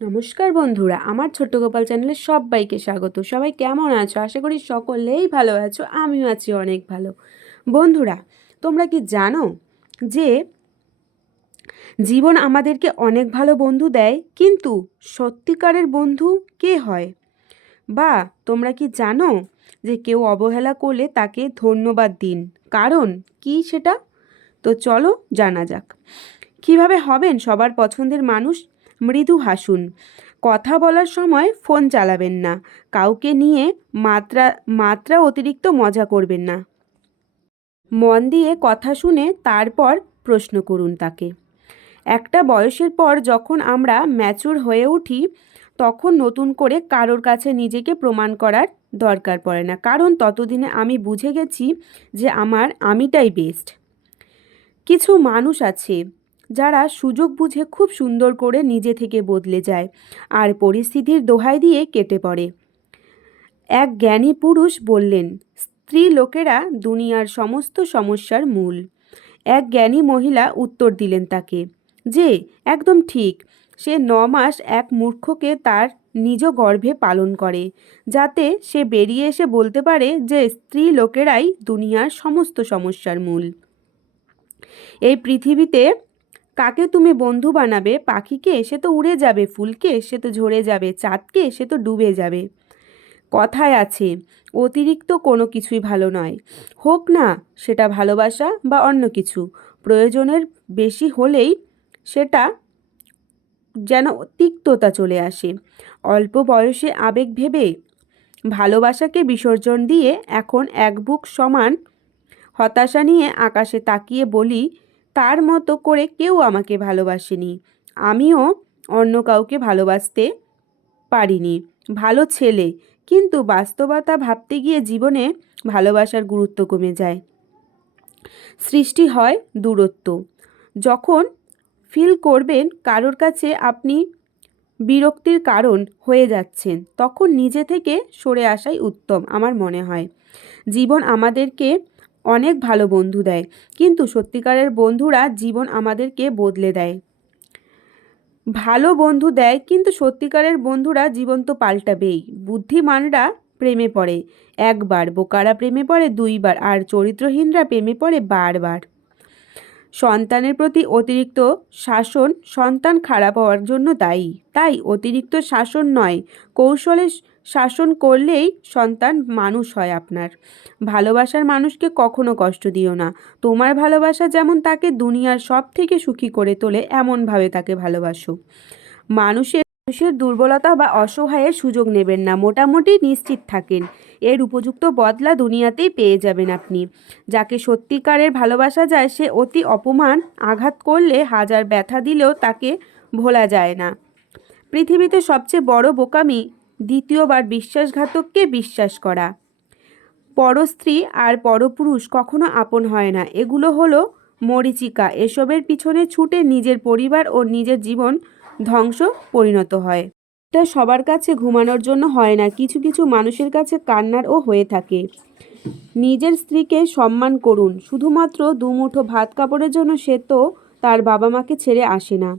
নমস্কার বন্ধুরা, আমার ছোট্ট গোপাল চ্যানেলে সবাইকে স্বাগত। সবাই কেমন আছো? আশা করি সকলেই ভালো আছো, আমিও আছি অনেক ভালো। বন্ধুরা, তোমরা কি জানো যে জীবন আমাদেরকে অনেক ভালো বন্ধু দেয়, কিন্তু সত্যিকারের বন্ধু কে হয়? বা তোমরা কি জানো যে কেউ অবহেলা করলে তাকে ধন্যবাদ দিন? কারণ কি সেটা? তো চলো জানা যাক। কীভাবে হবেন সবার পছন্দের মানুষ? মৃদু হাসুন। কথা বলার সময় ফোন চালাবেন না। কাউকে নিয়ে মাত্রা মাত্রা অতিরিক্ত মজা করবেন না। মন দিয়ে কথা শুনে তারপর প্রশ্ন করুন তাকে। একটা বয়সের পর যখন আমরা ম্যাচুর হয়ে উঠি, তখন নতুন করে কারোর কাছে নিজেকে প্রমাণ করার দরকার পড়ে না। কারণ ততদিনে আমি বুঝে গেছি যে আমার আমিটাই বেস্ট কিছু মানুষ আছে যারা সুযোগ বুঝে খুব সুন্দর করে নিজে থেকে বদলে যায় আর পরিস্থিতির দোহাই দিয়ে কেটে পড়ে। এক জ্ঞানী পুরুষ বললেন, স্ত্রী লোকেরা দুনিয়ার সমস্ত সমস্যার মূল। এক জ্ঞানী মহিলা উত্তর দিলেন তাকে, যে, একদম ঠিক। সে ন মাস এক মূর্খকে তার নিজ গর্ভে পালন করে, যাতে সে বেরিয়ে এসে বলতে পারে যে, স্ত্রী লোকেরাই দুনিয়ার সমস্ত সমস্যার মূল। এই পৃথিবীতে কাকে তুমি বন্ধু বানাবে? পাখিকে? সে তো উড়ে যাবে। ফুলকে? সে তো ঝরে যাবে। চাঁদকে? সে তো ডুবে যাবে। কথায় আছে, অতিরিক্ত কোনো কিছুই ভালো নয়। হোক না, সেটা ভালোবাসা বা অন্য কিছু। প্রয়োজনের বেশি হলেই সেটা যেন তিক্ততা চলে আসে। অল্প বয়সে আবেগ ভেবে ভালোবাসাকে বিসর্জন দিয়ে এখন এক বুক সমান হতাশা নিয়ে আকাশে তাকিয়ে বলি তার মতো করে কেউ আমাকে ভালোবাসেনি। আমিও অন্য কাউকে ভালোবাসতে পারিনি। ভালো ছেলে, কিন্তু বাস্তবতা ভাবতে গিয়ে জীবনে ভালোবাসার গুরুত্ব কমে যায়। সৃষ্টি হয় দূরত্ব। যখন ফিল করবেন কারোর কাছে আপনি বিরক্তির কারণ হয়ে যাচ্ছেন, তখন নিজে থেকে সরে আসাই উত্তম, আমার মনে হয়। জীবন আমাদেরকে অনেক ভালো বন্ধু দেয়। কিন্তু সত্যিকারের বন্ধুরা জীবন আমাদেরকে বদলে দেয়। ভালো বন্ধু দেয়, কিন্তু সত্যিকারের বন্ধুরা জীবন তো পাল্টাবেই। বুদ্ধিমানরা প্রেমে পড়ে। একবার বোকারা প্রেমে পড়ে, দুইবার। আর চরিত্রহীনরা প্রেমে পড়ে বারবার। সন্তানের প্রতি অতিরিক্ত শাসন সন্তান খারাপ হওয়ার জন্য দায়ী। তাই অতিরিক্ত শাসন নয়, কৌশলে শাসন করলেই সন্তান মানুষ হয় আপনার। ভালোবাসার মানুষকে কখনো কষ্ট দিও না। তোমার ভালোবাসা যেমন তাকে দুনিয়ার সব থেকে সুখী করে তোলে, এমনভাবে তাকে ভালোবাসো। মানুষের মানুষের দুর্বলতা বা অসহায়ের সুযোগ নেবেন না, মোটামুটি নিশ্চিত থাকেন। এর উপযুক্ত বদলা দুনিয়াতেই পেয়ে যাবেন আপনি। যাকে সত্যিকারের ভালোবাসা যায়, সে অতি অপমান আঘাত করলে হাজার ব্যথা দিলেও তাকে ভোলা যায় না। পৃথিবীতে সবচেয়ে বড় বোকামি দ্বিতীয়বার বিশ্বাসঘাতককে বিশ্বাস করা। পরস্ত্রী আর পরপুরুষ কখনো আপন হয় না। এগুলো হলো মরিচিকা। এসবের পিছনে ছুটে নিজের পরিবার ও নিজের জীবন ধ্বংস পরিণত হয়। এটা সবার কাছে ঘুমানোর জন্য হয় না। কিছু কিছু মানুষের কাছে কান্নারও হয়ে থাকে। নিজের স্ত্রীকে সম্মান করুন। শুধুমাত্র দুমুঠো ভাত কাপড়ের জন্য সে তো তার বাবা মাকে ছেড়ে আসে না।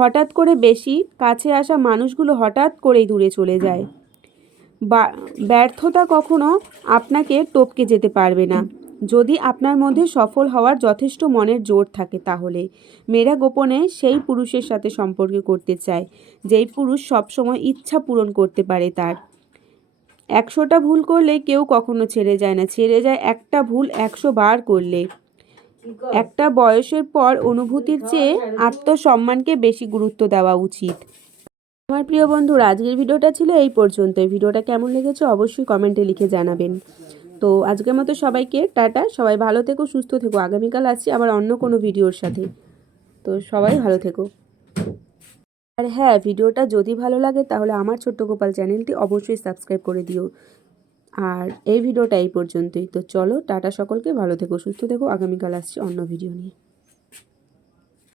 হঠাৎ করে বেশি কাছে আসা মানুষগুলো হঠাৎ করেই দূরে চলে যায়। ব্যর্থতা কখনো আপনাকে টপকে যেতে পারবে না। যদি আপনার মধ্যে সফল হওয়ার যথেষ্ট মনের জোর থাকে তাহলে। মেয়েরা গোপনে সেই পুরুষের সাথে সম্পর্ক করতে চায়, যেই পুরুষ সবসময় ইচ্ছা পূরণ করতে পারে তার। একশোটা ভুল করলে কেউ কখনো ছেড়ে যায় না। ছেড়ে যায় একটা ভুল একশো বার করলে। একটা বয়সের পর অনুভূতির চেয়ে আত্মসম্মানকে বেশি গুরুত্ব দেওয়া উচিত। আমার প্রিয় বন্ধুরা, আজকের ভিডিওটা ছিল এই পর্যন্ত ভিডিওটা কেমন লেগেছে অবশ্যই কমেন্টে লিখে জানাবেন। তো আজকের মতো সবাইকে টাটা। সবাই ভালো থেকো, সুস্থ থেকো। আগামীকাল আসছি আবার অন্য কোনো ভিডিওর সাথে। তো সবাই ভালো থেকো। আর হ্যাঁ ভিডিওটা যদি ভালো লাগে তাহলে আমার ছোট্ট গোপাল চ্যানেলটি অবশ্যই সাবস্ক্রাইব করে দিও। আর এই ভিডিওটা এই পর্যন্তই। তো চলো, টাটা সকলকে, ভালো থেকো, সুস্থ থেকো। আগামীকাল আসছি অন্য ভিডিও নিয়ে।